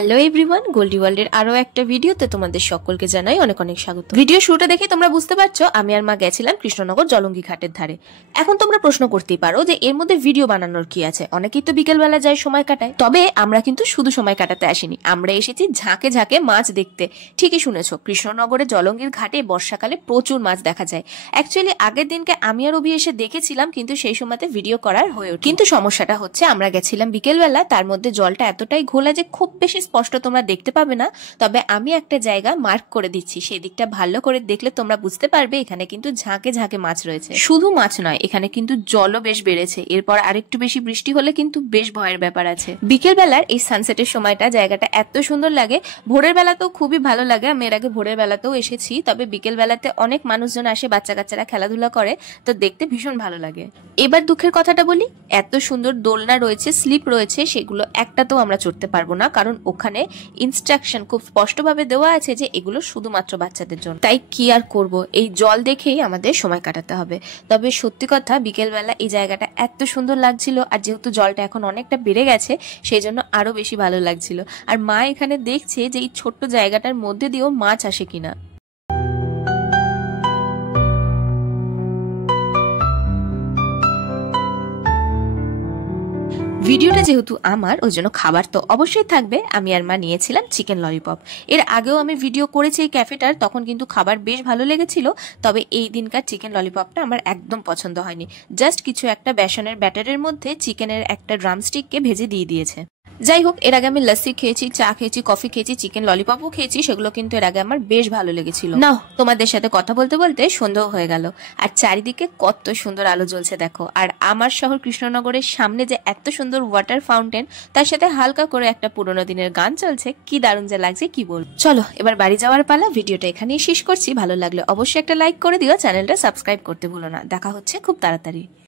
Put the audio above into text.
Hello everyone, Goldie ওয়ার্ল্ডের আরো একটা ভিডিওতে তোমাদের সকলকে জানাই অনেক অনেক স্বাগত। ভিডিও শুরুটা দেখে তোমরা বুঝতে পারছো আমি আর মা গেছিলাম কৃষ্ণনগর জলঙ্গি ঘাটের ধারে। এখন তোমরা প্রশ্ন করতেই পারো যে এর মধ্যে ভিডিও বানানোর কি আছে, অনেকেই তো বিকেলবেলা যায় সময় কাটায়। তবে আমরা কিন্তু শুধু সময় কাটাতে আসিনি, আমরা এসেছি ঝাঁকে ঝাঁকে মাছ দেখতে। ঠিকই শুনেছো, কৃষ্ণনগরে জলঙ্গির ঘাটে বর্ষাকালে প্রচুর মাছ দেখা যায়। অ্যাকচুয়ালি আগের দিনকে আমি আর অভি এসে দেখেছিলাম, কিন্তু সেই সময়তে ভিডিও করার হয়ে ওঠে। কিন্তু সমস্যাটা হচ্ছে আমরা গেছিলাম বিকেলবেলা, তার মধ্যে জলটা এতটাই ঘোলা যে খুব বেশি স্পষ্ট তোমরা দেখতে পাবে না। তবে আমি একটা জায়গা মার্ক করে দিচ্ছি, সেই দিকটা ভালো করে দেখলে তোমরা বুঝতে পারবে এখানে কিন্তু ঝাঁকে ঝাঁকে মাছ রয়েছে। শুধু মাছ নয়, এখানে কিন্তু জলও বেশ বেড়েছে। এরপর আরেকটু বেশি বৃষ্টি হলে কিন্তু বেশ ভয়ের ব্যাপার আছে। বিকেল বেলার এই সানসেটের সময়টা জায়গাটা এত সুন্দর লাগে। ভোরের বেলাতেও খুবই ভালো লাগে, আমি এর আগে ভোরের বেলাতেও এসেছি। তবে বিকেল বেলাতে অনেক মানুষজন আসে, বাচ্চা কাচ্চারা খেলাধুলা করে, তো দেখতে ভীষণ ভালো লাগে। এবার দুঃখের কথাটা বলি, এত সুন্দর দোলনা রয়েছে, স্লিপ রয়েছে, সেগুলো একটাতেও আমরা চড়তে পারবো না, কারণ ওখানে ইনস্ট্রাকশন খুব স্পষ্টভাবে দেওয়া আছে যে এগুলো শুধুমাত্র বাচ্চাদের জন্য। তাই কি আর করব, এই জল দেখেই আমাদের সময় কাটাতে হবে। তবে সত্যি কথা, বিকেলবেলা এই জায়গাটা এত সুন্দর লাগছিল, আর যেহেতু জলটা এখন অনেকটা বেড়ে গেছে সেই জন্য আরো বেশি ভালো লাগছিল। আর মা এখানে দেখছে যে এই ছোট্ট জায়গাটার মধ্যে দিয়েও মাছ আসে কিনা। ভিডিওটা যেহেতু আমার, ওই জন্য খাবার তো অবশ্যই থাকবে। আমি আর মা নিয়েছিলাম চিকেন ললিপপ। এর আগেও আমি ভিডিও করেছি এই ক্যাফেটার, তখন কিন্তু খাবার বেশ ভালো লেগেছিল। তবে এই দিনকার চিকেন ললিপপটা আমার একদম পছন্দ হয়নি। জাস্ট কিছু একটা বেসনের ব্যাটারের মধ্যে চিকেনের একটা ড্রামস্টিককে ভেজে দিয়ে দিয়েছে। যাই হোক, এর আগে আমি লস্যি খেয়েছি, চা খেয়েছি, কফি খেয়েছি, চিকেন ললিপপও খেয়েছি, সেগুলো কিন্তু এর আগে আমার বেশ ভালো লেগেছিল। নাও, তোমাদের সাথে কথা বলতে বলতে সন্ধ্যা হয়ে গেল, আর চারিদিকে কত সুন্দর আলো জ্বলছে দেখো। আর আমার শহর কৃষ্ণনগরের সামনে যে এত সুন্দর ওয়াটার ফাউন্টেন, তার সাথে হালকা করে একটা পুরোনো দিনের গান চলছে, কি দারুণ যে লাগছে কি বল। চলো এবার বাড়ি যাওয়ার পালা। ভিডিওটা এখানেই শেষ করছি। ভালো লাগলে অবশ্যই একটা লাইক করে দিও, চ্যানেলটা সাবস্ক্রাইব করতে ভুলো না। দেখা হচ্ছে খুব তাড়াতাড়ি।